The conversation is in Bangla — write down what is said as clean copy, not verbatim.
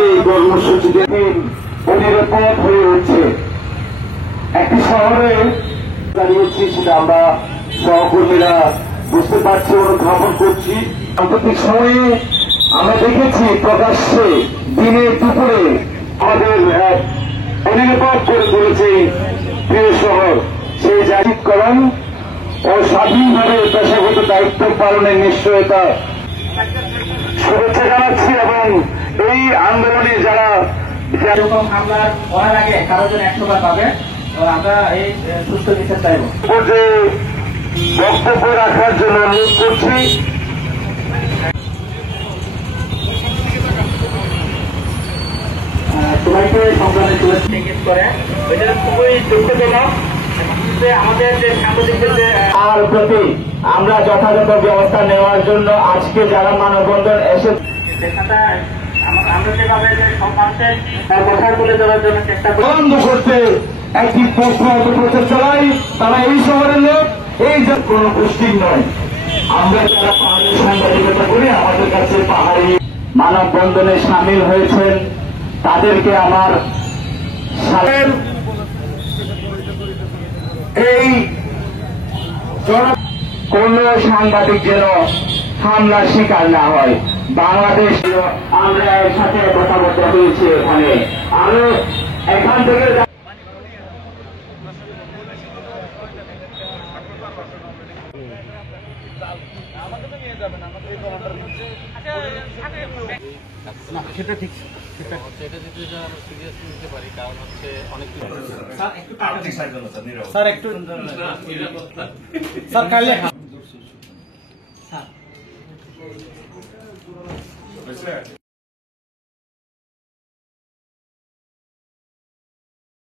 যে কর্মসূচিতে অনিরাপদ হয়ে উঠছে। একটি শহরে দাঁড়িয়েছি, সেটা আমরা সহকর্মীরা বুঝতে পারছি, অনুধাবন করছি। সাম্প্রতিক সময়ে আমরা দেখেছি প্রকাশ্যে দিনে দুপুরে আমাদের অনিরাপদ করে তুলেছে প্রিয় শহর। সেই জাতীয়করণ ও স্বাধীনভাবে পেশাগত দায়িত্ব পালনের নিশ্চয়তা শুভেচ্ছা জানাচ্ছি। এবং এই আন্দোলনে যারা এরকম হামলার হওয়ার আগে কারো জন্য 100 বার পাবে, আমরা এই সুস্থ বিচার চাইব। বক্তব্য রাখার জন্য অনুরোধ করছি। সবাইকে সংগ্রামে শুভেচ্ছা করে এটা খুবই দুঃখজনক। আমাদের যে সাংবাদিকদের তার প্রতি আমরা যথাযথ ব্যবস্থা নেওয়ার জন্য আজকে যারা মানববন্ধন এসেছে আমরা যেভাবে কথা তুলে দেওয়ার জন্য চেষ্টা করি বন্ধ করতে একটি প্রচার চালাই। তারা এই শহরের লোক, এই যে কোন গোষ্ঠীর নয়। আমরা যারা পাহাড়ি সাংবাদিকতা করি, আমাদের কাছে পাহাড়ি মানববন্ধনে সামিল হয়েছেন তাদেরকে আমার এই কোন সাংবাদিক যেন হামলার শিকার না হয়। বাংলাদেশ আমরা এর সাথে কথা বলতে হয়েছে এখানে আরো এখান থেকে সেটা ঠিক, সেটা যদি আমরা সিরিয়াসলি নিতে পারি, কারণ হচ্ছে অনেক স্যার একটু স্যার কাইলে